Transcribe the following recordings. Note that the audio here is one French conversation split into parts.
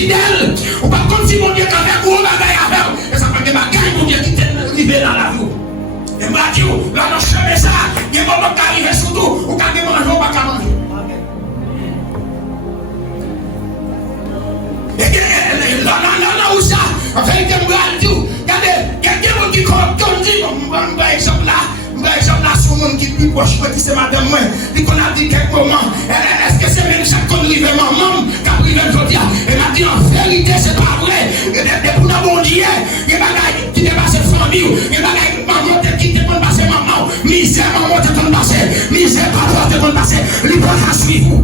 fidèle. Ou pas comme si mon Dieu quand même gros bagaille à faire. Et ça fait des bagailles mon Dieu qui t'est arrivé dans la vie. Et moi je dis, là dans chemin ça, il y a un moment qui arrive surtout, ou quand il mange ou pas qu'à manger. Et là où ça, en fait, il y a un gars regardez, il y a des gens qui dit, par exemple là, sur le monde qui est plus proche, qui c'est madame moi, dit qu'on a dit quelques moments, est-ce que c'est même chaque qu'on arrive maman, qui a pris le jour, et m'a dit en vérité, c'est pas vrai, et pour nous bon Dieu, il y a des bagages qui dépassent la famille, il y a des bagages maman qui te font passer maman, misère maman te font passer, misère papa te font passer, il faut la suivre.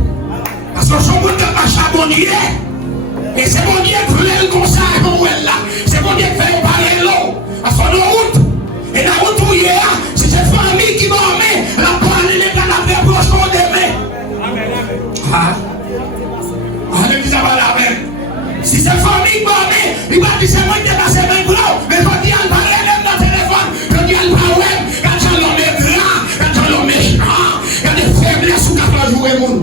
Parce que son monde pas charbonnier. Et c'est mon Dieu qui voulait le conseil comme elle là. C'est mon Dieu qui fait parler l'eau. À son route. Et la route où il est là, c'est cette famille qui m'a mis. La parole n'est pas la paix proche qu'on aimait. Amen. L'église va la paix. Si cette famille m'a mis, il va dire c'est moi qui ai passé mes bras. Mais je dis elle parle même dans le téléphone. Je dis elle parle même. Quand l'homme est grand, quand l'homme est méchant, il y a des faiblesses où il va jouer le monde.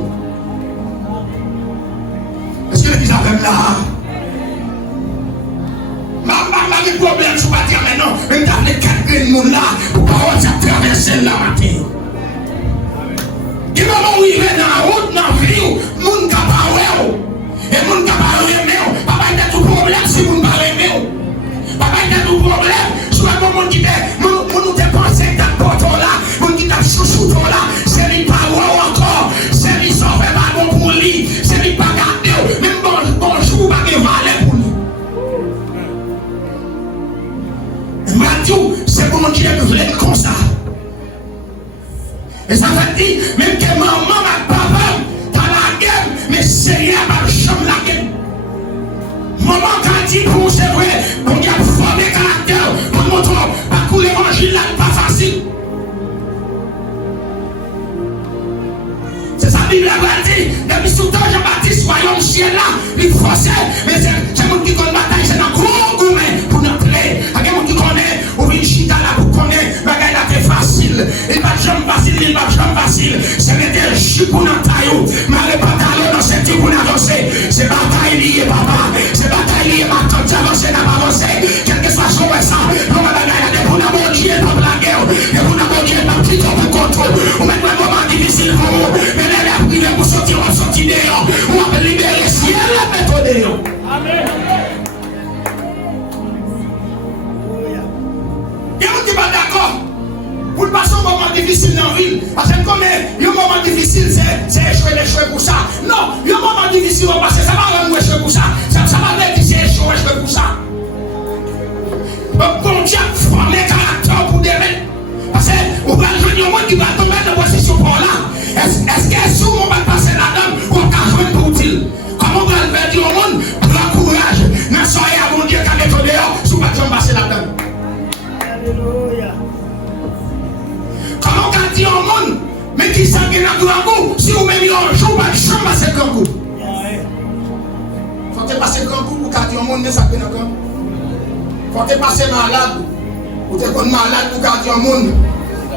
Est-ce que l'église a même là? Ma problème, je ne vais pas dire maintenant, mais dans les 4 graines là, pour pas traverser la matin. Il va mourir dans la route, dans la vie, moun ka parle, et moun ka parle, papa il a tout problème si moun parle, papa il a tout problème, soit le monde qui fait, moun te pense que t'as porté là, moun qui t'a chouchouté là, c'est lui pas encore, c'est lui s'en fait pas bon pour lui, c'est lui pas gardé, même bonjour, pas de valeur pour lui. Mathieu, c'est bon Dieu qui voulait comme ça. Et ça veut dire, même que maman, ma papa, t'as la gueule, mais c'est rien, ma chambre la gueule. Maman, quand dit pour c'est vrai, pour qu'il y a formé caractère, pour montrer, parcours l'évangile là, pas facile. C'est ça, la Bible a dit, depuis sous temps, Jean-Baptiste, voyons le ciel là, il forçait, mais c'est mon qui connaît la bataille, c'est un gros gourmet pour nous plaire. Il y a mon qui connaît, ou une chita là, pour connaître, la bagaille là, c'est facile. Il pas de jambe facile, il pas de jambe facile. C'est mettre le chou pour nous tailler, mais pas tailler dans cette pour nous avancer. C'est bataille liée, papa, c'est bataille liée, ma tante, avancer, n'a pas avancé. Quel que soit son sang, on va bagaille là, pour nous avancer, dans la guerre, et pour nous avancer, dans le petit temps pour contrôle. On met un moment difficile pour vous, mais là, pour sortir, on va sortir dehors. On va libérer le ciel, la méthode dehors. Amen. Et on n'est pas d'accord. Pour passer un moment difficile dans la ville. Parce que comme un moment difficile, c'est échouer pour ça. Non, un moment difficile, on va passer. Ça va rendre échouer pour ça. Ça va dire c'est échouer pour ça. Bon Dieu, former caractère pour demain. Parce qu'on va rejoindre un monde qui va tomber dans la position pour là. Est-ce que si on va passer là-dedans, on va rejoindre pour utile? Comment on va le faire dire au monde? Prends courage. N'a soyez à mon Dieu qui a méthode dehors, si on va passer là-dedans. Alléluia. Comment on va dire au monde? Mais qui s'en vient dans le goût? Si vous mettez un jour, pas de chambre à ce grand goût. Faut que passer grand goût pour qu'à dire au monde, mais ça peut encore. Faut que passer malade. Ou t'es bon malade pour qu'à dire au monde.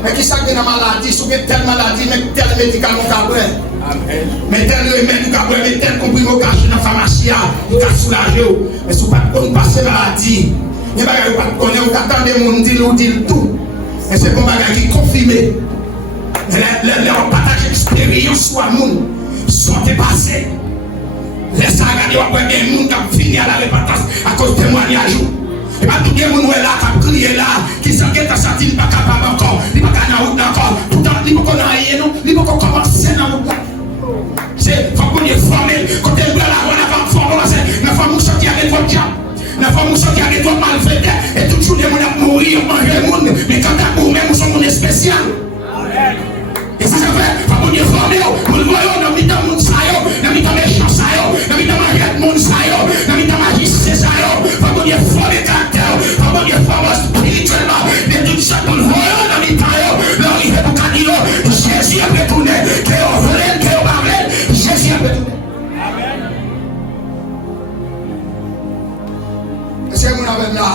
Mais qui s'en vient dans la maladie? Si vous avez telle maladie, mais tel médicament qu'après. Mais tel remède qu'après, mais tel comprimé au caché dans la pharmacie, il va soulager. Mais si vous ne pouvez pas passer maladie, il n'y a pas de connaître, vous attendez mon dire tout. Et c'est bon bagage qui confirme. On partage l'expérience sur le monde. Sortez passé. Laissez regarder après des gens qui ont fini à la repentance à cause de témoignage. Et pas tout le monde est là, qui a crié là, qui s'en est sorti, il n'est pas capable encore, il n'est pas capable de route encore. Tout le temps, il n'est pas capable non, il n'est pas commencer dans la route. C'est il faut qu'on ait formé. Quand elle doit la voir, la femme commencer, la femme qui avec votre diable, la femme qui avec votre malfaiteur, et toujours les gens qui mourir, manger le monde, mais quand tu as même, nous sommes spécial. Et si ça fait, il faut qu'on ait formé, pour le voir, dans le temps, nous sommes, dans le temps, méchant, dans le temps, magie, monde, dans le temps, magie, c'est ça, il faut qu'on ait formé caractère, il faut qu'on ait formé spirituellement, mais tout ça, pour le voir, dans le temps, là, il fait pour Canilo, Jésus a retourné, qu'il est au vrai, qu'il est au barrel, Jésus a retourné. Amen. Est-ce que vous avez là?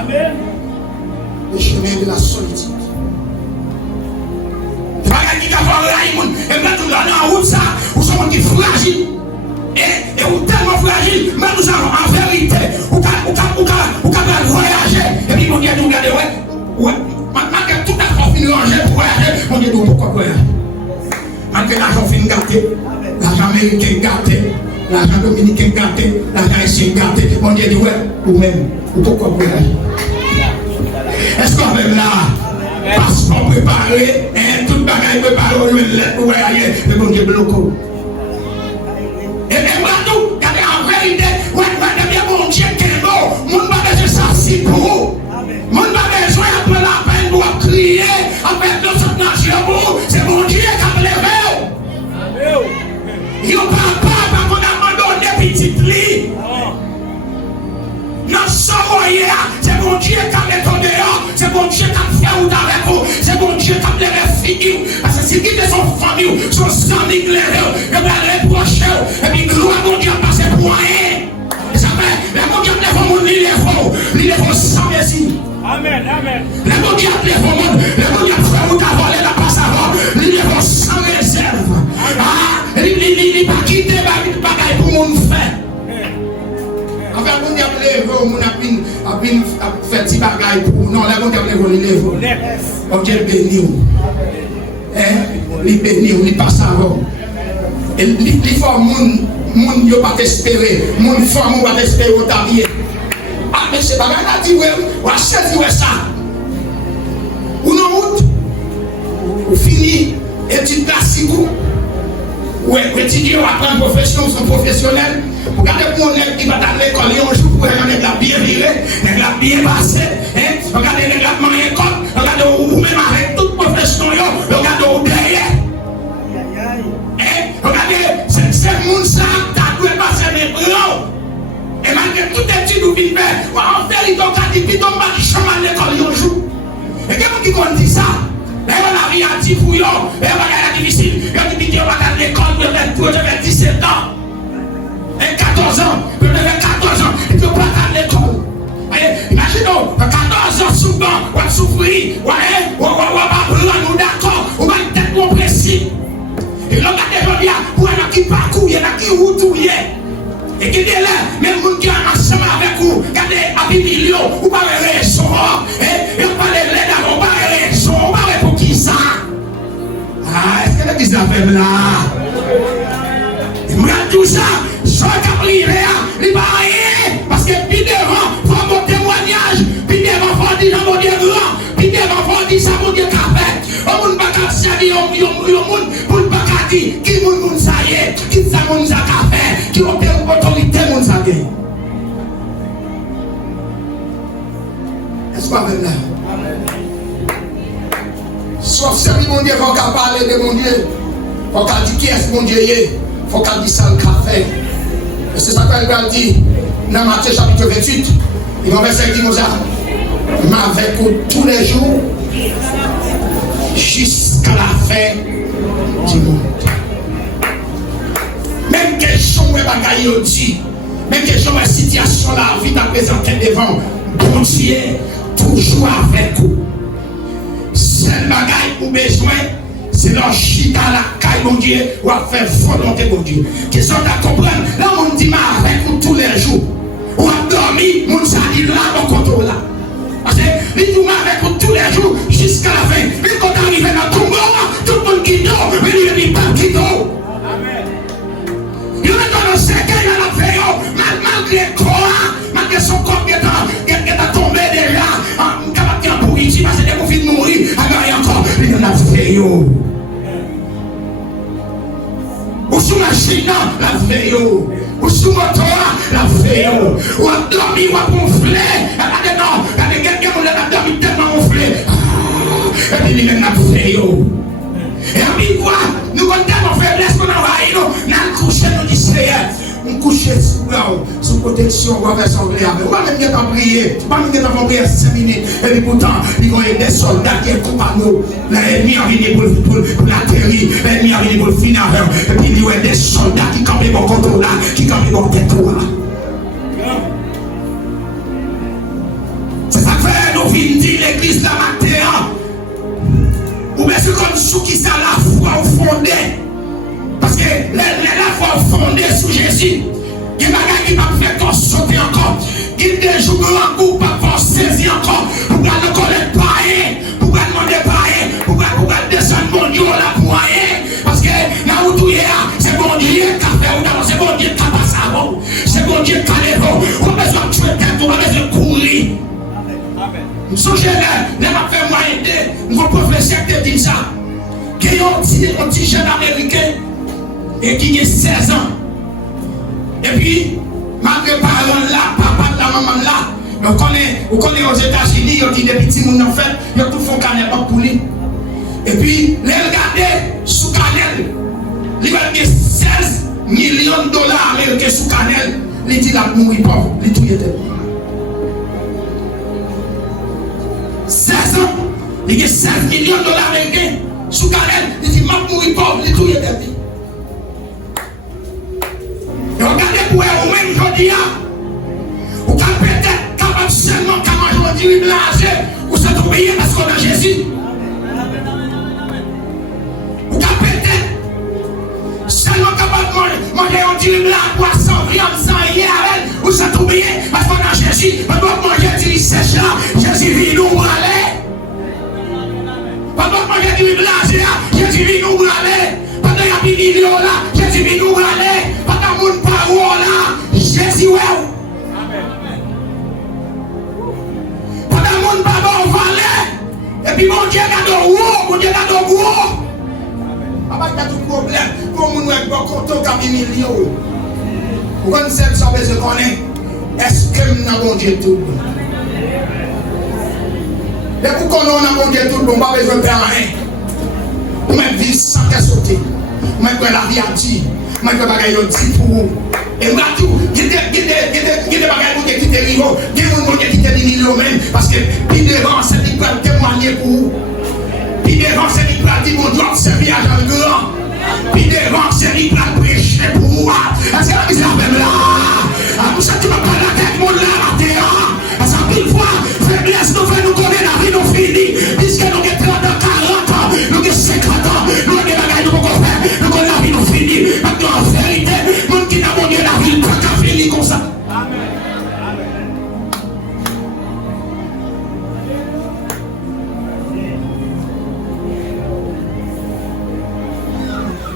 Amen. Le chemin de la solitude. Il n'y a pas de qui a fait un raïmoun, et maintenant, dans la route, ça, où sont qui fragiles. Et et vous tellement fragile, mais nous avons en vérité, vous pouvez voyager, et puis mon Dieu nous regarde, ouais, malgré tout l'argent fini ranger pour voyager, mon Dieu nous pourquoi voyager. Malgré l'argent fini gâté, l'argent américain gâté, l'argent dominicain gâté, l'argent haïtien gâté, mon Dieu dit ouais, vous-même, vous pourquoi voyager. Est-ce qu'on même là, passeport préparé, tout le bagage préparé, on lui laisse pour voyager, mais mon Dieu bloque. Et moi tout, regardez en vérité, ouais, bien mon Dieu qui est beau, mon pas besoin de ça si pour vous. Mon pas besoin après la peine pour crier, après deux autres nations, c'est mon Dieu qui a levé. Il n'y a pas qu'on a abandonné petit lit. Non, sans moyen, c'est mon Dieu qui a mis ton dehors, c'est mon Dieu qui a fait ou avec vous, c'est mon Dieu qui a levé figure. Parce que si qui est son famille, son sang éclairé, il va reprocher, et puis gloire mon Dieu a passé pour rien. Et ça fait, la mon Dieu a levé mon lit, il sans merci. Amen, amen. La mon Dieu a levé mon monde, la mon Dieu a fait ou t'as volé la passe avant, il est sans réserve. Ah, il va quitter les bagailles pour mon faire. Enfin, on a levé, on a fait des bagailles pour nous. Non, là, on a levé, on a béni. Il béni, il passe avant. Il faut moun yo pas espérer, moun femme va espérer au tabier. Ah mais c'est pas grave, dit ouais, on achète ça. Ou non route. Ou fini étude classique. Ouais, étudier ou apprendre profession, son professionnel. Regardez pour on qui va dans l'école et un jour pour regarder la bien virée, la bien passée, regardez les gars de école, regardez ou même avec toute profession, regardez au derrière. Regardez, c'est le monde ça, t'as dû passer les blancs. Et malgré tout étude ou vivre, en fait, ils ont dit, puis tombe pas qui chante à l'école un jour. Et quelqu'un qui dit ça, là, on a rien dit pour eux, et on a difficile, et on dit, on va à l'école, on avait 17 ans. Et 14 ans, on avait 14 ans, et puis on va à l'école. Imaginons, 14 ans souvent, on va souffrir, on va pas prendre, d'accord, on va être trop précis. Et là, il y a qui parcourt, il y a qui routouille. Et qui est là, même qui est ensemble avec vous, regardez, à 10 millions, vous parlez raison, et vous parlez là, vous parlez raison, vous parlez pour qui ça? Ah, est-ce que l'église la fait là? Et regarde tout ça, soit qu'à prier, il va rien, parce que puis devant, faut mon témoignage, puis devant, faut dire mon Dieu grand, puis devant, faut dire ça, mon Dieu qu'a fait. On ne peut pas servir au monde pour ne pas dire qui moun ça y est, qui ça moun ça qu'a fait, qui ont autorité moun ça gagne. Est-ce qu'on va là? Sauf servir mon Dieu, il faut qu'on parle de mon Dieu. Il faut qu'on dise qui est mon Dieu. Il faut qu'on dise ça le café. Et c'est ça qu'elle va dire dans Matthieu chapitre 28. Il va verser qui nous a. M'avec vous tous les jours jusqu'à la fin du monde. Même question où bagaille dit, même question où situation la vie t'a présenté devant, bon Dieu, toujours avec vous. Seul bagaille ou besoin, c'est leur chita la caille, mon Dieu, ou à faire volonté, mon Dieu. Question à comprendre, là on dit, mais avec vous tous les jours, ou à dormir, mon dit là, on contrôle là. Parce que les tout avec vous tous les jours, jusqu'à la fin. Mais quand arrive dans le tombeau, tout le monde qui dort, mais il n'y a pas qui dort. Il y a dans le cercueil, il y a la veille, malgré quoi, malgré son corps qui est tombé déjà, capable de pourrir, parce que dès qu'on finit de mourir, il y a encore, il y a la veille. Ou sous machine, la veille. Ou sous moteur, la veille. Ou à dormir, ou à gonfler. Regardez, non, regardez quelqu'un qui a dormi tellement gonflé. Et puis il y a la veille. Et à mi-voix, nous avons tellement faiblesse qu'on a envahi, nous allons coucher, nous disons, on couche sous protection, on va faire son prière. On va même pas prier, on va même pas prier 5 minutes. Et puis pourtant, il y a des soldats qui sont contre nous. L'ennemi a venu pour l'atterrir, l'ennemi a venu pour le finir. Et puis il y a des soldats qui campent mon contre là, qui campent mon tête là. C'est ça que fait, nous venons dire l'église de la matin. Ou bien c'est comme ceux qui sont la foi fondée. Parce que la foi fondée sous Jésus, Il y a des bagages qui vont faire qu'on sauter encore. Il y a des jours en coup pour saisir encore. Pour qu'on ne connaisse pas rien. Pour qu'on demander pas rien. Pour qu'on descendre mon Dieu là pour rien. Parce que là où tout est, c'est bon Dieu qui a fait. C'est bon Dieu qui a passé avant. C'est bon Dieu qui a levé. On a besoin de tuer tête. On a besoin de courir. Songez là, ne m'a fait moi aider. Mon professeur te dit ça. Il y a un petit jeune américain et qui a 16 ans. Et puis, malgré parents là, papa la maman là, on connaît aux États-Unis, on dit des petits mouns en fait, ils tout font canel pour lui. Et puis, les regarder sous canel, il va gagner 16 millions de dollars américains sous canel, il dit la mourir pauvre, il tout y était. 16 ans, il y a 16 millions de dollars américains sous canel, il dit m'a mourir pauvre, il tout y était. Et regardez pour vous-même, je dis, vous pouvez peut-être capable seulement quand on dit blasé, ou se trouver parce qu'on a Jésus. Vous pouvez peut-être seulement capable de manger un dieu blanc, poisson, viande, sang, hier, ou se trouver parce qu'on a Jésus. Pas de manger un dieu sèche là, Jésus vit nous aller. Pas de manger un dieu blasé là, Jésus vit nous aller. Pas de manger un là, Jésus vit nous aller. Mon parole là, Jésus ouais. Pendant mon parole valait. Et puis mon Dieu a de haut, mon Dieu a de gros. Papa il y a tout problème. Comme nous avons beaucoup de temps millions. Vous connaissez ça besoin de connaître. Est-ce que nous avons Dieu tout? Et pourquoi nous avons Dieu tout? On n'a pas besoin de faire rien. Nous même vivre sans qu'elle sauter. Même que la vie a dit. Je vais vous dire pour vous. Et moi, tout, il y a des bagages qui te rivent, il y a des gens qui te disent même, parce que puis devant, c'est qui peut témoigner pour vous. Puis devant, c'est qui peut dire mon Dieu, c'est bien à le grand. Puis devant, c'est qui peut prêcher pour vous. C'est la mise à même là. Pour ça, tu vas pas la tête, mon là, la terre. Parce que une fois, faiblesse nous fait nous connaître la vie, nous finit. Puisque nous avons 30 ans, 40 ans, nous avons 50 ans, nous avons des bagages, nous pouvons faire, nous avons la vie, nous finit. En vérité, mon qui n'a pas de la vie, pas qu'à finir comme ça.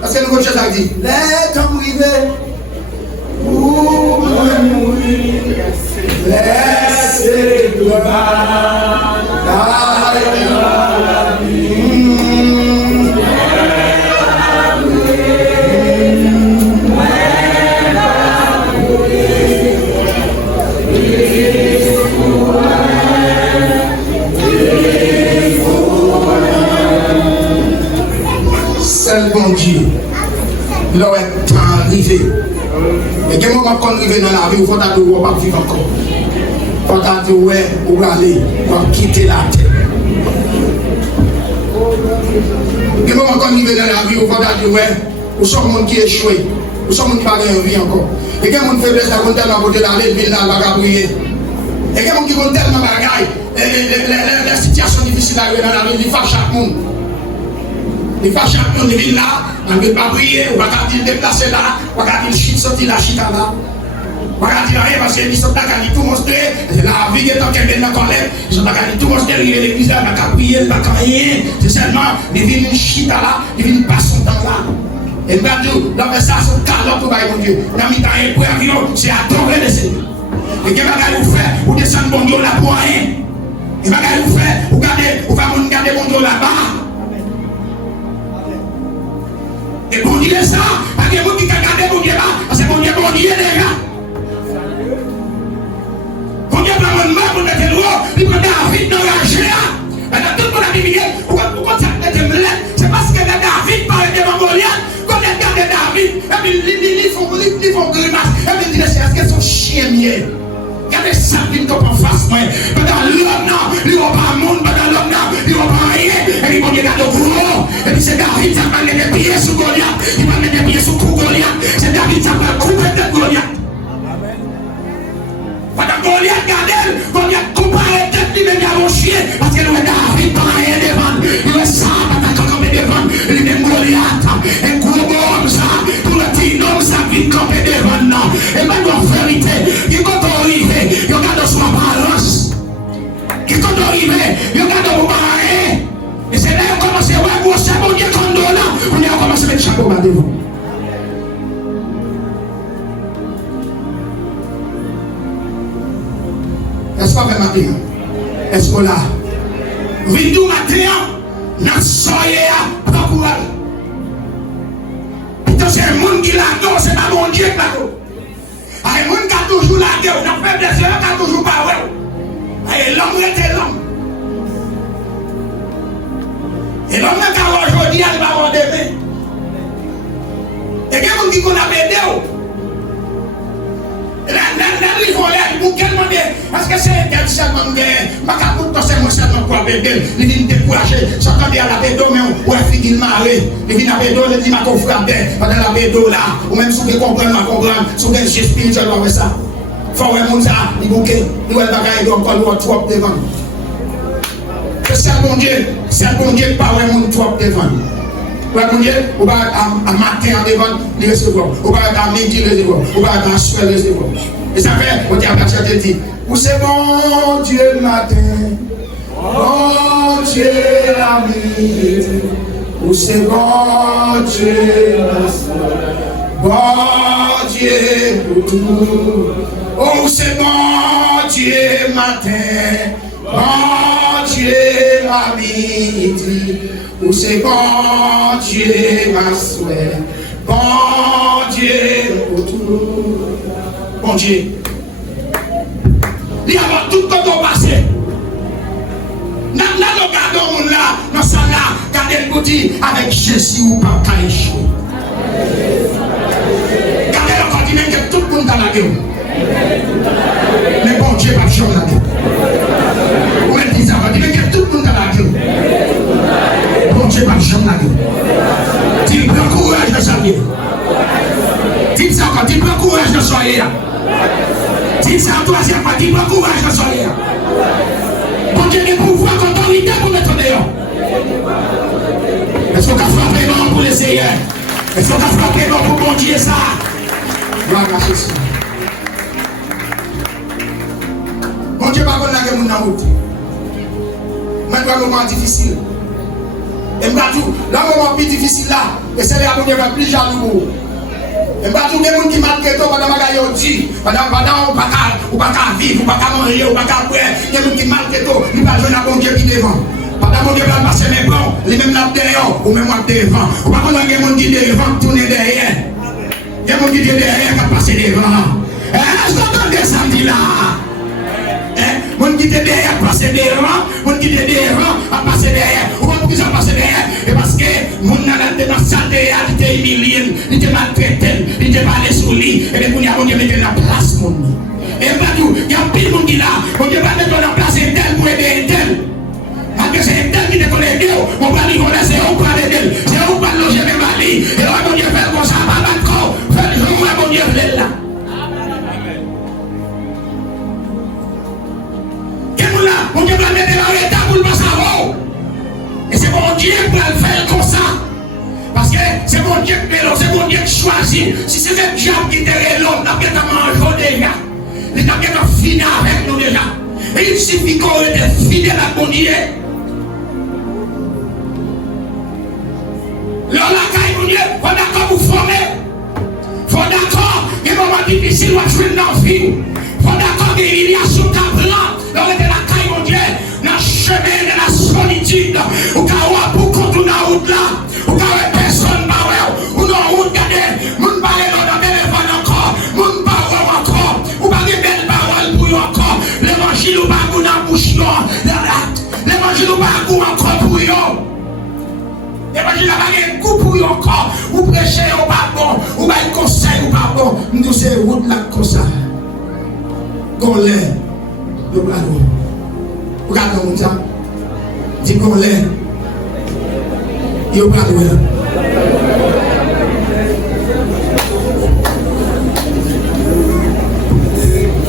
Est-ce que nous avons chose à dire? Les hommes rivés, pour mourir, laissez gloire, la vie. C'est bon Dieu. Il aurait temps arrivé. Et quel moment qu'on arrive dans la vie, il faut que vous ne vivre encore. Il faut que vous allez, vous quitter la terre. Quel moment qu'on arrive dans la vie, il faut que vous sommes monde qui échoué. Vous sommes monde qui n'a pas de vie encore. Et quel monde faiblesse à compter dans la côté d'aller, ville dans la prier. Et quel monde qui compte tellement de bagailles. Les situations difficiles à dans la vie, il faut chaque monde. Il faut chaque monde vient là, on ne peut pas prier, on va pas déplacer là, on va pas sortir la chita là. On va pas dire rien parce qu'ils sont là, ils tout montrer, la vie est en train de connaître, ils sont là, ils tout montrer, l'église là, on va pas prier, on va pas rien, c'est seulement, ils viennent une chita là, ils viennent passer son temps là. Et nous allons dire, ça, c'est talent pour mon Dieu. On a mis dans un point avion, c'est adorer le Seigneur. Et qu'est-ce que vous faites? Vous descendez mon Dieu là pour rien. Et qu'est-ce que vous faites? Vous gardez mon Dieu là-bas. Et bon Dieu ça, parce que vous qui regardez mon Dieu là, parce que mon Dieu déjà. Mon Dieu pas mon mort, mon Dieu est loin, il prend David dans la géa. Maintenant tout le monde a dit, pourquoi ça a été malade? C'est parce que David parlait devant Goliath, quand il regarde David, et puis ils font grimace, et puis ils disent, est-ce que son chien mieux? Regardez ça qui me en face, moi. Pendant l'homme, il n'y a pas un monde, pendant l'homme, il n'y a pas rien. Et puis, mon Dieu, il y a de gros. Et puis, c'est David, ça va mettre des pieds sur Goliath. Il va mettre des pieds sur cou Goliath. C'est David, ça va couper tête Goliath. Pendant Goliath, regardez, Goliath coupe la tête, il met dans mon chien. Parce que David, pas rien devant. Il est ça, pas camper devant. Il est Goliath. Un gros homme, ça. Pour le petit homme, ça vit camper devant. Et maintenant, vous. Est-ce qu'on fait matin? Est-ce qu'on l'a? Vidou matin, dans soyez à pas courage. Putain, c'est le monde qui l'a dos, c'est pas mon Dieu qui l'a dos. Le monde qui a toujours la gueule, on a fait des erreurs qui a toujours pas ouais. L'homme était l'homme. Et l'homme qui a aujourd'hui, il va avoir des mains. Et quelqu'un qui qu'on a aidé. Il faut aller pour quel monde est-ce que c'est un tel seulement ma capote c'est mon seulement pour aider il vient décourager ça quand il y a la bédo mais on est fini de marrer il vient la bédo il dit ma confrère pendant la bédo là ou même si vous comprenez ma comprendre si vous êtes spirituel avec ça faut voir mon ça il bouquet il va bagaille donc encore trop devant c'est un bon Dieu pas ouais mon trop devant. Vous voyez, vous va à matin en devant les recevoir, vous va à midi les recevoir, vous va à soir les recevoir. Et ça fait, on dit à la charte dit, où c'est bon Dieu le matin, bon Dieu la nuit, où c'est bon Dieu la soirée, bon Dieu pour tout. Oh, c'est bon Dieu matin, bon Dieu la midi. Où c'est bon Dieu ma soeur, bon Dieu pour tout. Bon Dieu. Il y a tout le temps passé. Nous regardons là, dans ça là, regardez le côté avec Jésus ou pas qu'à échouer. Regardez le continent que tout le monde a la gueule. Mais bon Dieu va changer la gueule. Vous me dites ça, que tout le monde a la gueule. Bon Dieu va changer la gueule. Tu prends courage de soigner. Dis ça quand tu prends courage de soigner. Dis ça en troisième fois, tu prends courage de soigner. Bon Dieu a pouvoir d'autorité pour mettre dehors. Est-ce qu'on a frappé non pour l'essayer? Est-ce qu'on a frappé non pour bon Dieu ça? Gloire à Jésus. Bon Dieu va pas la gueule dans route. Même un moment difficile. Et là, le moment plus difficile là, et c'est là qu'on est plus jaloux. Et pas tout le monde qui marque toi pendant que tu dis, pendant ou pas vivre, ou pas manger, ou pas boire, il y a des gens qui marquent toi, ils ne pas jouer à bon Dieu qui devant. Pendant que Dieu va passer mes bons, les mêmes là derrière, ou même moi devant. Ou pas qu'il y a des gens qui devant, tourner derrière. Il y a des gens qui derrière, qui passent devant. Est-ce qu'on entend ça dit là? Mon qui était derrière, passer devant, mon qui était devant, a passé derrière. Ou pas qu'ils ont passé derrière, et parce que mon n'a pas dans sa derrière, il était humilié, il était maltraité, il était pas allé sous lui, et puis mon Dieu mettait la place, mon Dieu. Et pas tout, il y a un pile monde qui là, mon Dieu va mettre la place et tel pour aider tel. Parce que c'est tel qui te connaît Dieu, on va dire qu'on laisse, on va l'aider, c'est on va loger même à lui, et on va mon Dieu faire comme ça, pas d'accord, faire le jour où mon Dieu fait là. Mon Dieu va mettre dans l'état pour le passer avant. Et c'est mon Dieu qui va le faire comme ça. Parce que c'est mon Dieu qui choisit. Si c'est le diable qui était l'homme, il a bien mangé déjà. Il a bien fini avec nous déjà. Et il suffit qu'on était fidèle à mon Dieu. Là, quand il faut d'accord vous former. Faut d'accord, il y a des moments difficiles où je suis dans la vie. Faut d'accord qu'il y a sous ta blanc. Là, on est dans la caille, mon Dieu. Dans le chemin de la solitude. Ou quand on a beaucoup de la route là. Ou quand on a personne ou dans la route, regardez. Moun parle dans le téléphone encore. Moun parle encore. Ou pas de belles paroles pour encore. L'évangile ou pas pour la bouche. L'évangile ou pas pour encore pour eux. L'évangile n'a pas de goût pour eux encore. Ou prêcher ou pas bon. Ou pas de conseil ou pas bon. Nous c'est route là comme ça. Qu'on l'est. Le ballon. Regardez comme ça. Dis qu'on l'est. Il y a un ballon.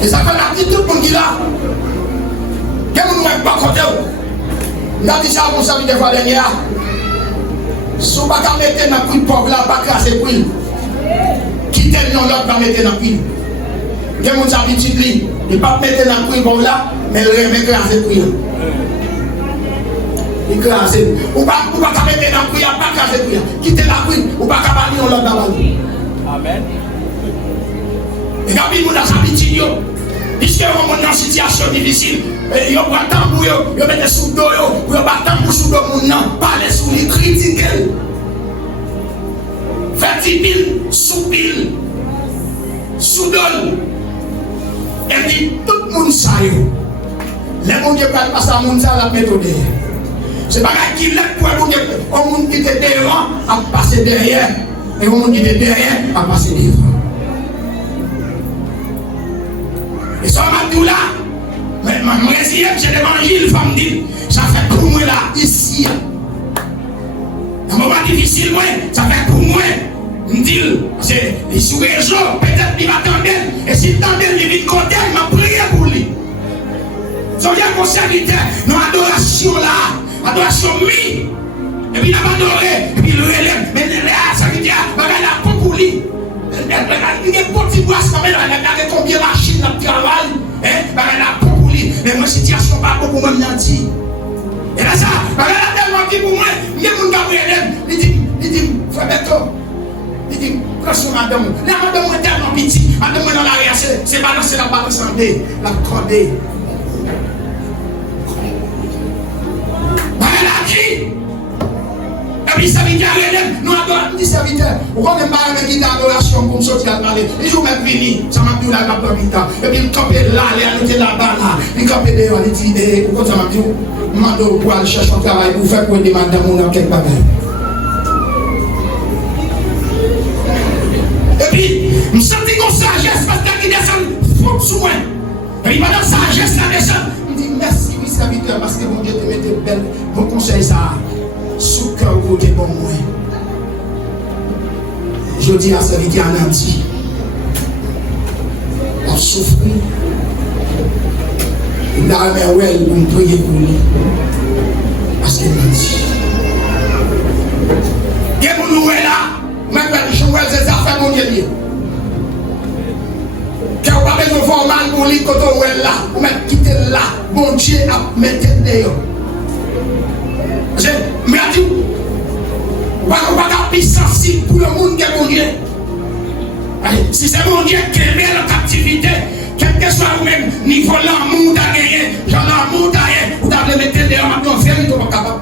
Et ça fait la petite tout le monde qui là. Quel monde n'est pas côté. Nous avons dit ça pour ça, des fois dernière. Si vous ne pouvez pas mettre dans le puits pauvre là, pas craser le puits. Quittez le nom l'autre, pas mettre dans le puits. Il y a des gens qui disent, il ne peut pas mettre dans le puits pauvre là, mais il remet craser le puits. Il crase. Ou pas mettre dans le puits, pas craser le puits. Quittez la puits, ou pas mettre dans l'autre Amen. Et quand il y a des habitudes, puisque on est dans une situation difficile, il y a pas de temps pour eux, il y a des sous d'eau, il y a pas de temps pour sous d'eau, parler sous les critiques. Faire 10 000 sous pile, sous d'eau. Et dit tout le monde ça. Les gens qui parlent pas ça, le monde ça la méthode. C'est pas qu'il est pour le monde qui était devant à passer derrière. Et le monde qui était derrière à passer devant. Et ça m'a dit là, mais moi j'ai l'évangile, femme dit, ça fait pour moi là, ici. Dans un moment difficile, ça fait pour moi. Je dis, c'est sur les réseaux, peut-être qu'il va t'entendre. Et s'il t'entend, il vient côté, il m'a prié pour lui. So bien qu'on serviteur, nous adoration là, adoration oui. Et puis il a adoré, et puis il relève. Mais ça veut dire, regarde la peau pour lui. Il y a des petits bois, ça veut dire, regardez combien de machines dans le travail. Regarde la peau pour lui. Mais moi, situation pas beaucoup, moi, je dis. Et là, ça, regarde tellement qui pour moi, il y a mon Gabriel, il dit, frère Beto, il dit, prends sur madame. La madame est tellement petite, madame est dans l'arrière, c'est balancer la balance en deux, la cordée. Et puis, serviteur, nous adorons les serviteurs. Vous connaissez pas avec une adoration pour sortir à parler. Les jours même finis, ça m'a dit la capitale. Et puis, il campait là, il était là-bas, là. Il campait dehors, il dit, pourquoi ça m'a dit, mando pour aller chercher un travail pour faire pour des madame ou quelque part. Et puis, je me sentis comme sagesse parce qu'il descend fort sous moi. Et puis, pendant sagesse, la descend. Je me dis, merci, oui, serviteur, parce que mon Dieu te mettait belle. Bon conseil, ça. Sous cœur côté bon moi. Je dis à serviteur en anti. On souffre. Il a un well pour me prier pour lui. Parce qu'il m'a dit. Il y a mon nouvel là. Même quand je vois ces affaires, mon Dieu. Quand on parle de formal pour lui, quand on voit là, on va quitter là. Bon Dieu a mettre dehors. Mais a dit, on va pas sensible pour le monde qui est mon Dieu. Si c'est mon Dieu qui est bien en captivité, quel que soit vous-même, niveau l'amour à gagner, genre l'amour à gagner, vous devez mettre dehors, maintenant, faire il n'est pas capable.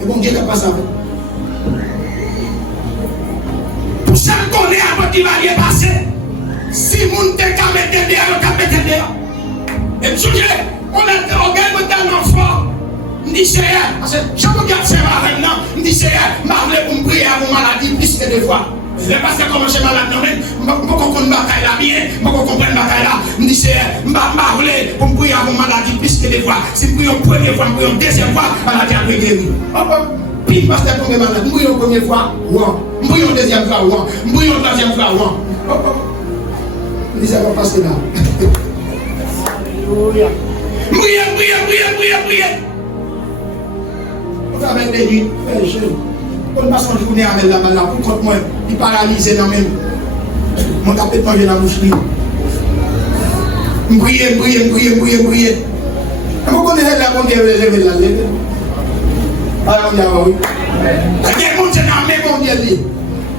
Et bon Dieu n'a pas ça. Pour ça qu'on est à votre va passer, si mon Dieu a mettre dehors, on va mettre dehors. Et sujet, on regarde dans l'enfant. Je dis, c'est parce que je regarde ça avec nous. Je dis, c'est je vais pour me prier à vos maladies plus que des fois. Le pasteur commence malade, je ne peux pas comprendre ma caille là bien, je ne peux pas comprendre ma caille là. Je dis, c'est je vais pour me prier à vos maladies plus que des fois. Si je prie une première fois, je prie une deuxième fois, la maladie a guéri. Puis le pasteur tombe malade, je prie une première fois, je prie une deuxième fois, je prie une troisième fois. Je dis, ça va passer là. Alléluia. Priez. Vous avez des nuits, on passe en journée avec la maladie, pour contre moi, il paralysé dans même. Mon tapé de manger dans la bouche. Priez. Vous connaissez la bonne Dieu, levez la lèvre. Alléluia, oui. Il y a des gens qui sont dans le même Dieu.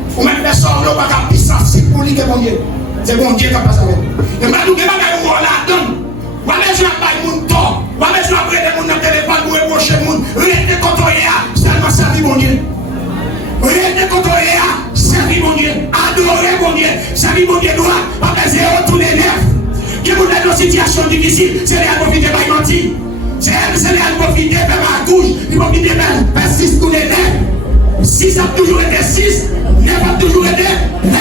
Vous mettez des sorts, vous n'avez pas de puissance, c'est pour lui que bon Dieu. C'est bon Dieu qui passe avec. Et maintenant, vous avez la donne. Voilà, je vais pas mon temps. Voilà, je vais prendre mon téléphone pour ébaucher mon. Restez contrôlé, seulement servi mon Dieu. Restez contrôlé, servi mon Dieu. Adorez mon Dieu. Servi mon Dieu doit apaiser tous les nerfs. Que vous êtes dans une situation difficile, c'est les à profiter de la mentir. C'est les à profiter de ma couche. Il faut profiter de faire 6 tous les nerfs. 6 a toujours été 6, 9 a toujours été 9.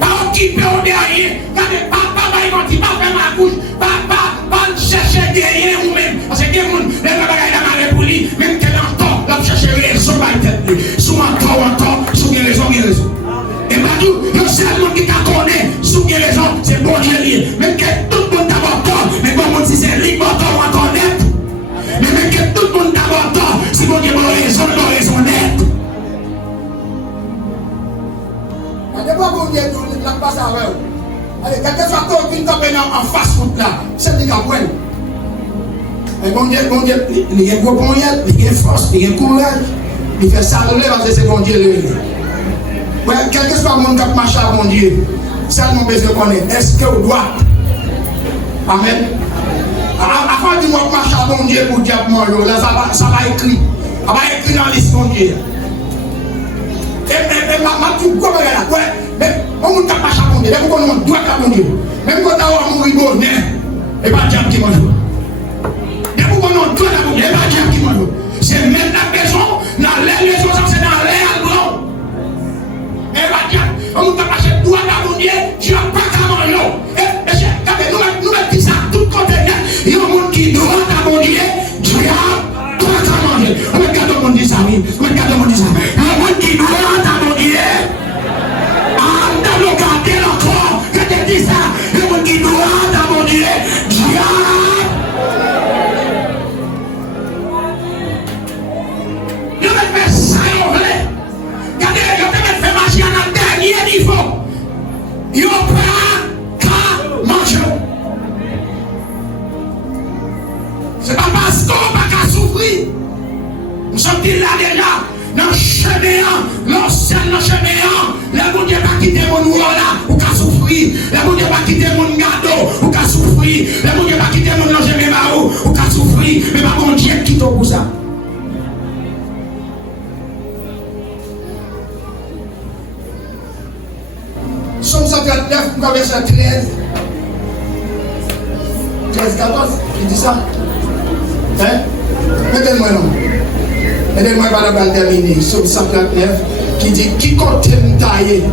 Pas occupé au derrière, papa va dire, pas faire ma couche, pas chercher derrière ou même, parce que les gens, les bagages la malade pour lui, même qu'elle entend, là chercher raison par tête, sous encore, sous les raisons. Et pas tout, le seul monde qui t'a connaît, sous les raisons, c'est bon Dieu, même que tout le monde t'a encore, mais bon monde si c'est libre encore ou encore net, mais même que tout le monde t'a encore, si bon Dieu a raison net. D'abord, vous dites que la passe à l'heure. Allez, quand tu as fait un en face route là, c'est des gars, Et bon Dieu, il y a un gros moyen, il y a une force, il y a un courage. Il fait ça parce que c'est bon Dieu. Ouais, quel que soit le monde qui marche à bon Dieu, seulement besoin de connaître. Est-ce que vous doit? Amen. Avant de marcher à bon Dieu pour dire là, ça va écrit. Ça va écrit dans l'histoire de bon Dieu. Et ma tout comme là, ouais, mais on ne marche à bon Dieu, même quand on doit à bon Dieu. Même quand on a mourir bon, et pas dire qui mange. Même quand on doit à bon Dieu, et pas dire qui mange. C'est même la maison, dans les maisons, c'est dans l'air blanc. Et pas dire, on ne marche droit à bon Dieu, tu n'as pas qu'à manger. Et nous disons ça tout côté. Il y a un monde qui doit à mon Dieu, Dieu a pas qu'à manger. On regarde le monde dit ça, oui. On regarde le monde dit ça. Il y a un monde qui doit à mon Dieu. Dans le gardien encore, je te dis ça. Il y a un monde qui doit à mon Dieu, Dieu a. Je vais faire ça, on veut. Regardez, je vais faire marcher à un dernier niveau. Il n'y a pas qu'à manger. C'est pas parce qu'on n'a pas qu'à souffrir. Nous sommes là déjà, dans le chemin, dans le chemin, les gens ne pas quitter mon noir là, ou qu'à souffrir. Les gens ne pas quitter mon gâteau, ou qu'à souffrir. Les gens ne pas quitter mon chemin là, ou qu'à souffrir. Mais pas mon Dieu qui t'ouvre ça. Somme 139, verset 13. 13, 14, il dit ça. Hein? Mettez-moi non. Mettez-moi par la balle terminée. Somme 139 qui dit qui compte me tailler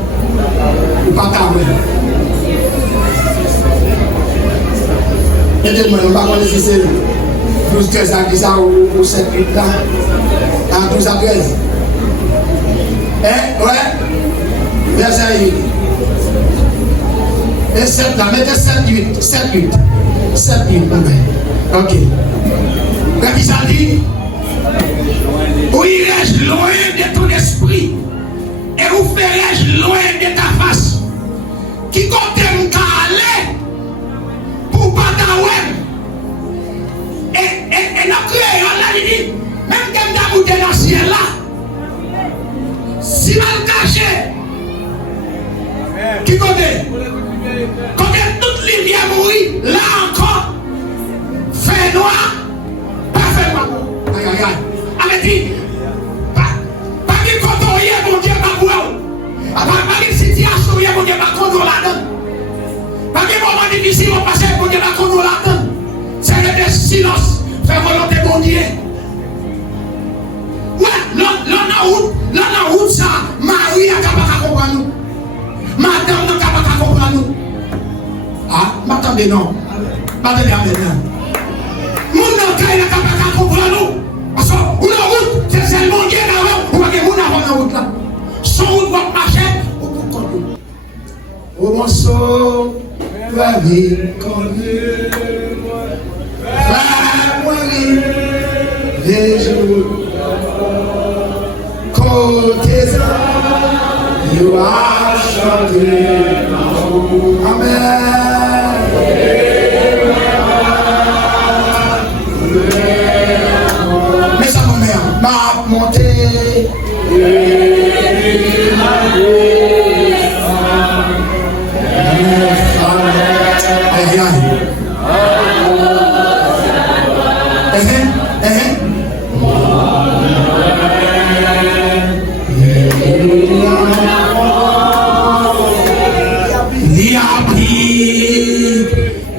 ou pas tailler. Mettez-moi non. Pas connaître si c'est 12, 13 à 10 ou 7, 8 là. En 12 à 13. Hein? Ouais? Verset 8. Et 7 là. Mettez 7, 8. 7, 8. 7, 8. Ok. Quand il s'en dit, où irais-je loin de ton esprit et où ferais-je loin de ta face? Qui compte m'caler pour pas t'aouer? Et notre créole là, il dit, même quand t'as goûté dans le ciel là, si mal caché, qui compte? Quand toute lumière mourit, là encore, fait noir. Aïe aïe aïe. Allez dit, pas de contrôler mon Dieu pas pour pas de situation mon Dieu pas contrôler là-dedans. Pas de moment difficile on passe mon Dieu pas contrôler là-dedans. C'est le silence. Faire volonté mon Dieu. Ouais, l'on route ça, Marie a pas comprendre nous. Madame n'a pas comprendre nous. Ah, m'attendez non. M'attendez maintenant. Mon nom n'a pas comprendre nous. Parce que la route, c'est le monde qui est là-haut. Ou pas que mon avant la route là. Son route va marcher. Au morceau, va vite connu. Va mourir. Les jours. Côté ça, il va chanter. Amen. Ma montée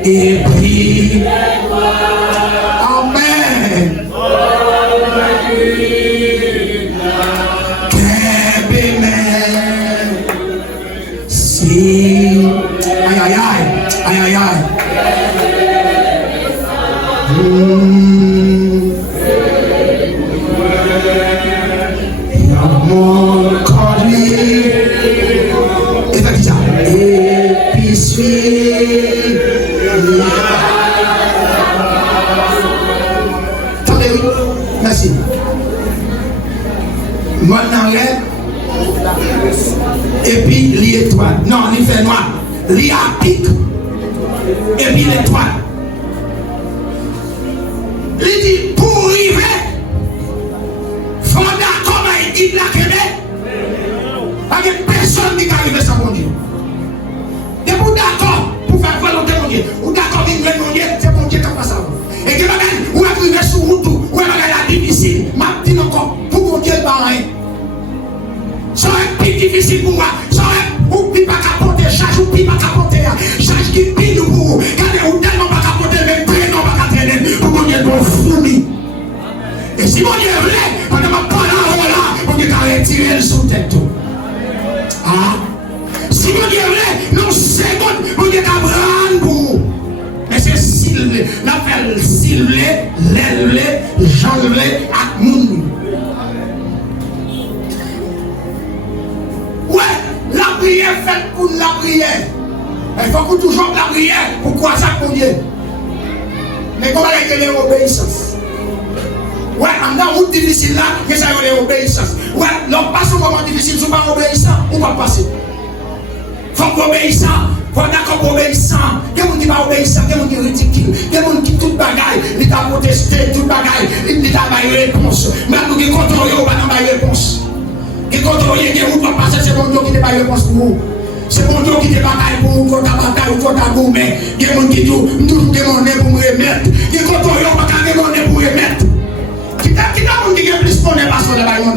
et puis amen. Aïe aïe aïe, aïe aïe aïe. Mon conduit, et fait ça. Et puis suis. Attendez, merci. Mon arrête. Et puis l'étoile. Non, il fait noir. Il a pique. Et puis l'étoile. Il dit, pour arriver, il faut d'accord avec il la Québec. Parce que personne qui arrive sans mon Dieu. Et pour d'accord, pour faire volonté mon Dieu, ou d'accord avec mon Dieu, c'est mon Dieu qui a fait ça. Et que vous arrivez sur route, ou la difficile, ma dit encore, pour mon Dieu, pas rien. Ça va être plus difficile pour moi. Ça va être, ou pas capoter, charge, ou pas capoter, charge qui pile pour vous. Car ou tellement pas capoter, mais prénom pas traîner, pour mon Dieu, bon fourni. Et si mon Dieu est vrai, pendant ma parole là, mon Dieu a retiré le sous-tête. Ah, si mon Dieu est vrai, non, seconde, mon Dieu a prendre pour vous. Mais c'est s'il l'appelle s'il l'élève, j'enlève à moun. Ouais, la prière faite pour la prière. Il faut que toujours la prière. Pourquoi ça pour Dieu? Mais comment est-ce que l'obéissance? Ouais, en un route difficile là, que ça y a l'obéissance. Ouais, l'on passe un moment difficile, si on pas obéissant, on va passer. Il faut qu'on obéissant, il faut d'accord pour obéissant. Il y a des gens qui ne sont pas obéissants, il y a des gens qui sont ridicules, il y a des gens qui tout bagaille, ils ont protesté, tout bagaille, ils ont pas réponse. Mais nous qui contrôlons, on va pas réponse. Qui contrôle, qui vous doit passer, c'est mon Dieu qui n'est pas réponse pour vous. C'est mon Dieu qui n'est pas pour vous, contre la bataille ou contre la boue, mais il y a des gens qui disent, nous demandons pour me remettre. Qui contrôle, on va pas demander pour remettre. Qui t'a dit que plus qu'on n'est pas sur le baillon.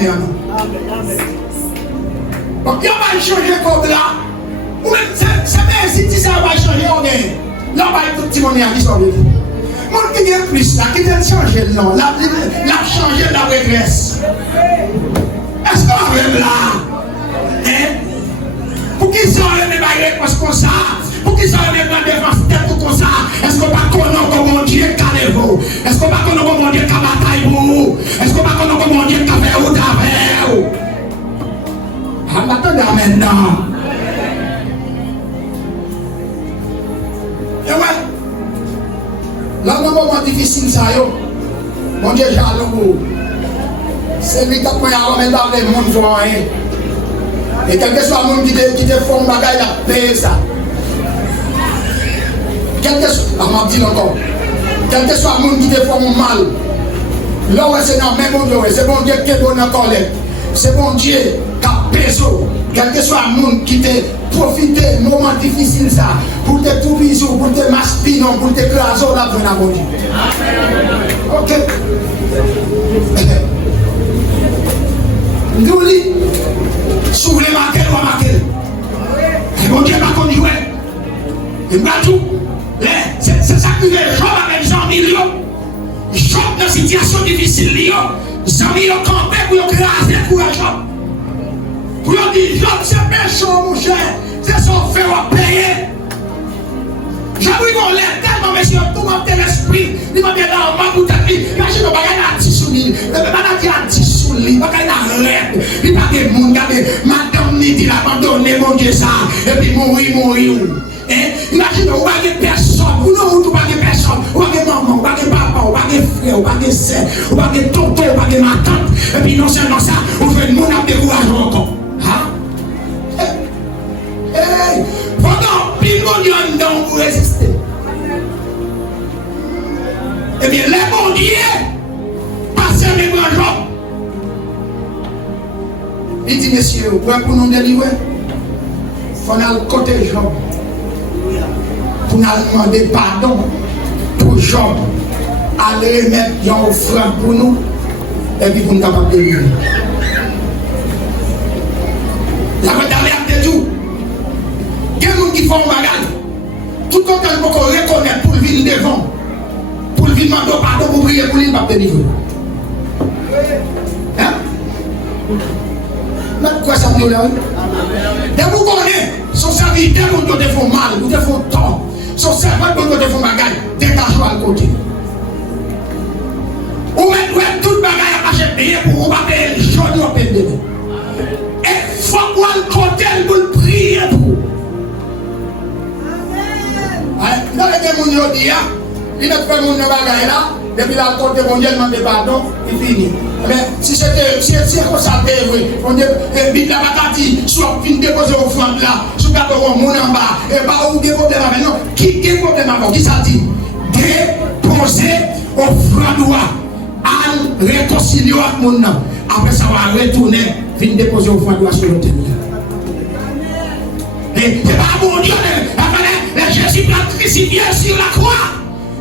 Donc, il va changer comme là. Ou même, c'est bien si ça va changer, on gagne. Là, on va tout petit monde qui sont venus. Mon qui est plus là, qui vient changer le nom, la changer la régresse. Est-ce qu'on arrive là? Hein? Pour qu'ils soient les réponses comme ça, pour qu'ils soient les défense tête comme ça, est-ce qu'on va connaître comment Dieu calme vous? Est-ce qu'on va connaître comment Dieu bataille pour vous? Est-ce qu'on va connaître comment Dieu fait ou d'avant? Ah, maintenant. Et ouais, là, dans un moment difficile, ça y est, mon Dieu, jaloux. C'est lui qui a pris à remettre dans les mondes pour rien. Et quel que soit le monde qui te font bagaille, il a payé ça. Quel que soit, on m'a dit encore, quel que soit le monde qui te font mal, là où c'est non, mais mon Dieu, c'est bon Dieu qui est bon encore là. C'est bon Dieu qui a payé. Quel que soit le monde qui te profite de moment difficile ça, pour te tout bisou, pour te maspiner, pour te craser, là, dans mon Dieu. Ok. Nous li, s'ouvre les marqués, on va marquer. Et mon Dieu m'a conduit. Et m'a tout. C'est ça qui fait Job avec Jean-Million. Job dans une situation difficile. Jean-Million campé pour écraser le courage. Pour dire, Job, c'est méchant, mon cher. C'est son fait à payer. J'avoue qu'on l'air tellement, monsieur, tout mon l'esprit. Il m'a dit, là, on m'a tout à lui. Imagine, on va gagner à 10 sous lui. On va gagner à 10 sous lui. On va gagner à l'aide. Il va gagner mon gars. Madame, il a abandonné mon Dieu ça. Et puis, mourir. Imagine, on va gagner personne. Ou non, on va gagner personne. On va gagner maman, on va gagner papa, on va gagner frère, on va gagner sœur, on va gagner tonton, on va gagner ma tante. Et puis, non seulement ça, on fait mon âme de courage encore. Pendant pile mon Dieu en dedans vous résister. Eh bien, les bons dieux passent les grands gens. Il dit, messieurs, pour nous délivrer, il faut aller côté Job. Pour nous demander pardon pour Job. Aller remettre une offrande pour nous. Et puis pour nous capables de vivre. La retardée de tout. Il y a des gens qui font un bagage. Tout le temps qu'on reconnaît pour le vivre devant. Pour le vivre demander pardon pour prier pour lui, il va délivrer. Hein? Mais pourquoi ça me dit là? Dès que vous connaissez, son serviteur, vous te font mal, vous te font tort. Son servant, vous te font bagage, dégagez-vous à côté. Ou même tout le bagage à marcher payé pour vous payer le jaune ou payer de vous. Et il faut voir le côté pour le prier pour vous. Dans les gens qui disent, il ne fait mon bagage là, depuis la côte de mon Dieu demande pardon, il finit. Mais si c'est comme ça, on dit, la bataille, soit fin déposer au flanc là, sous le mon en bas, et pas où des problèmes avec non, qui est problème avec qui ça dit? Déposer offrande à réconcilier avec mon nom. Après ça, on va retourner, venir déposer offrande sur le terrain. Et c'est pas mon Dieu, Jésus l'a crucifié sur la croix.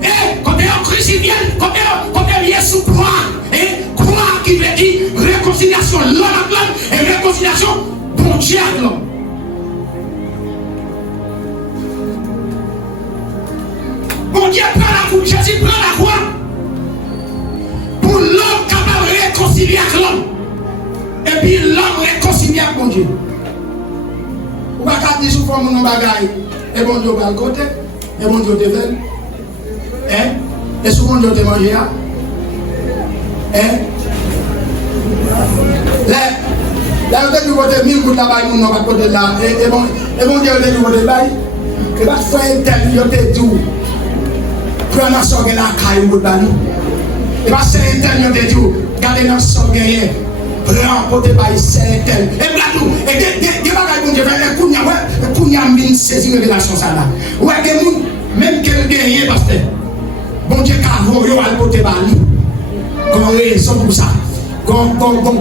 Et quand on crucifié, quand on est sous croix, et croix qui veut dire réconciliation, l'homme à l'homme, et réconciliation, bon Dieu à l'homme. Bon Dieu prend la croix, Jésus prend la croix pour l'homme capable de réconcilier avec l'homme. Et puis l'homme réconcilié avec bon Dieu. Ou pas qu'à dire souvent mon bagaille, et bon Dieu va le côté, et bon Dieu te veut. Et souvent Dieu te mange. Là, on dit que 1000 gouttes là-bas, on n'a pas côté là. Et bon Dieu te dit que là, et va faire tel, il te dit. Prends la sorgue là, caille ou bani. Et va faire tel, il te dit. Gardez la sorgue hier. Prends côté là, c'est tel. Et là tout. Et des bagages bon Dieu fait les couilles bien saisir révélation ça là. Ouais, des gens même qu'elle gagne pasteur. Bon Dieu qu'avant yo al côté bani. Comme raison pour ça. Comme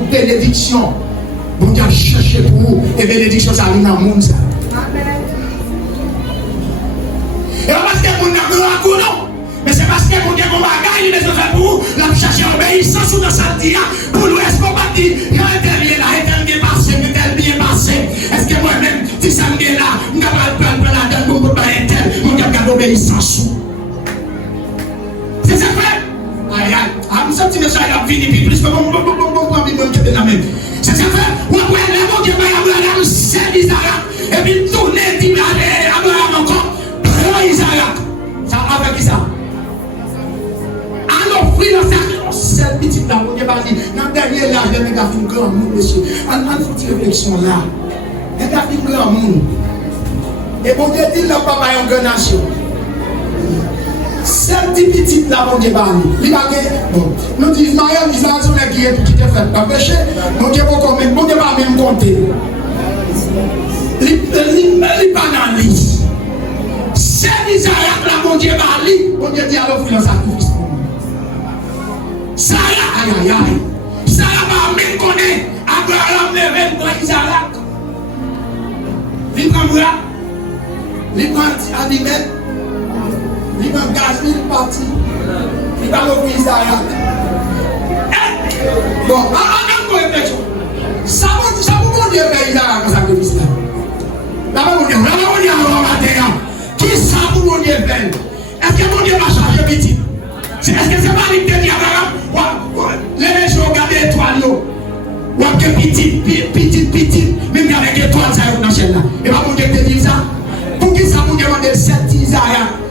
bénédiction. Bon Dieu chercher pour vous et bénédiction ça vient dans le monde ça. Et parce que mon Dieu a non. Mais c'est parce que mon Dieu qu'on va gagner les autres pour vous, la chercher obéissance ou dans sa dia pour nous est-ce qu'on va dire il y a un tel là, un tel bien passé, un tel bien passé. Est-ce que moi-même si ça me vient là, on va prendre la donne pour pas un tel, mon Dieu garde obéissance. C'est ça fait. Aïe aïe, nous sommes déjà à fini puis plus que bon que dans même. C'est ça fait. Ouais mon Dieu va Abraham c'est Isaac et puis tourner dit Abraham encore prend Isaac. Ça avec qui ça? Alors, offrir le sacrifice, cette petite là, on dit, dans le dernier là, il y a un grand monde, monsieur. On a une réflexion là. Il y a un grand monde. Et bon Dieu dit, là, papa est une grande nation. Cette petite là, mon Dieu, il va bon, nous disons, Mariam, ils ont un qui est fait pas péché. Mon Dieu, mon Dieu va même compter. Il n'est pas dans la liste. C'est Isaac là, mon Dieu va aller. Mon Dieu dit, alors, offrir le sacrifice. Sarah, aïe aïe aïe. Sarah va même connaître. Abraham ne même pas Isaac. Il prend moi. Il prend animal. Il prend gaz, il parti. Il va l'offrir Isaac. Bon, on a une réflexion. Ça vous dire faire Isaac comme sacrifice là. Là-bas, on dit, qui ça vous dire faire? Est-ce que mon Dieu va changer petit? Est-ce que c'est pas lui qui dit Abraham? Les gens regardent l'étoile, ou petit, même avec l'étoile, ça y est dans la chaîne là. Et pas mon Dieu te dit ça. Pour qui ça vous demande cette Isaac,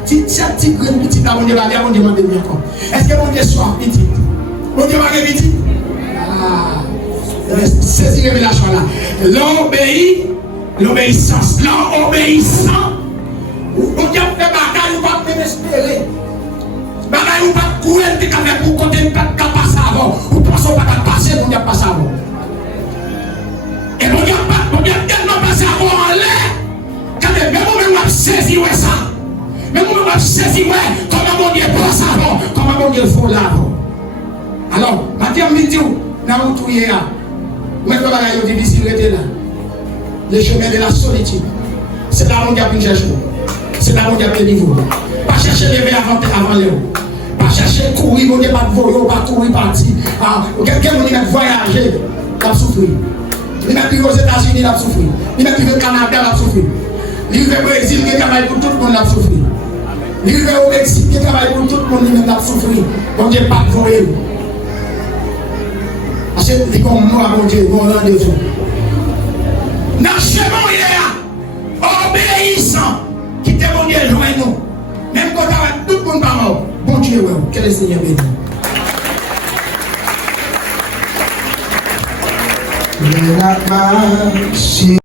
cette petite graine petite là, mon Dieu va dire, mon Dieu va dire encore. Est-ce que mon Dieu soit petit? Mon Dieu va dire petit? Ah, c'est cette révélation là. L'obéissance, l'obéissant. On dit on fait bagaille, on va même espérer. Bagaille, on va courir pour côté, on va passer avant. On pense qu'on va passer, on va passer avant. Et on va tellement passer avant en l'air. Quand même, on va saisir ça. Même on va saisir comment mon Dieu passe avant, comment mon Dieu faut là avant. Alors, maintenant, je dis, dans le tout hier, mais le bagaille est difficile de là. Le chemin de la solitude. C'est là où on a pu chercher. C'est là où on a pu niveau. Pas chercher lever avant les hauts. Pas chercher courir, on n'a pas de voler, pas courir partir. Quelqu'un qui a voyagé, il a souffert. Il a pu aux États-Unis, il a souffert. Il a pu au Canada, il a souffert. Il va au Brésil, il travaille pour tout le monde, il a souffert. Il va au Mexique, il travaille pour tout le monde, il a souffert. On n'a pas de voler. Parce que c'est comme moi, mon Dieu, mon rendez-vous. Dans ce chemin, obéissant, qui te bon Dieu, joint nous. Même quand tout le monde pas mort, bon Dieu, que le Seigneur bénisse.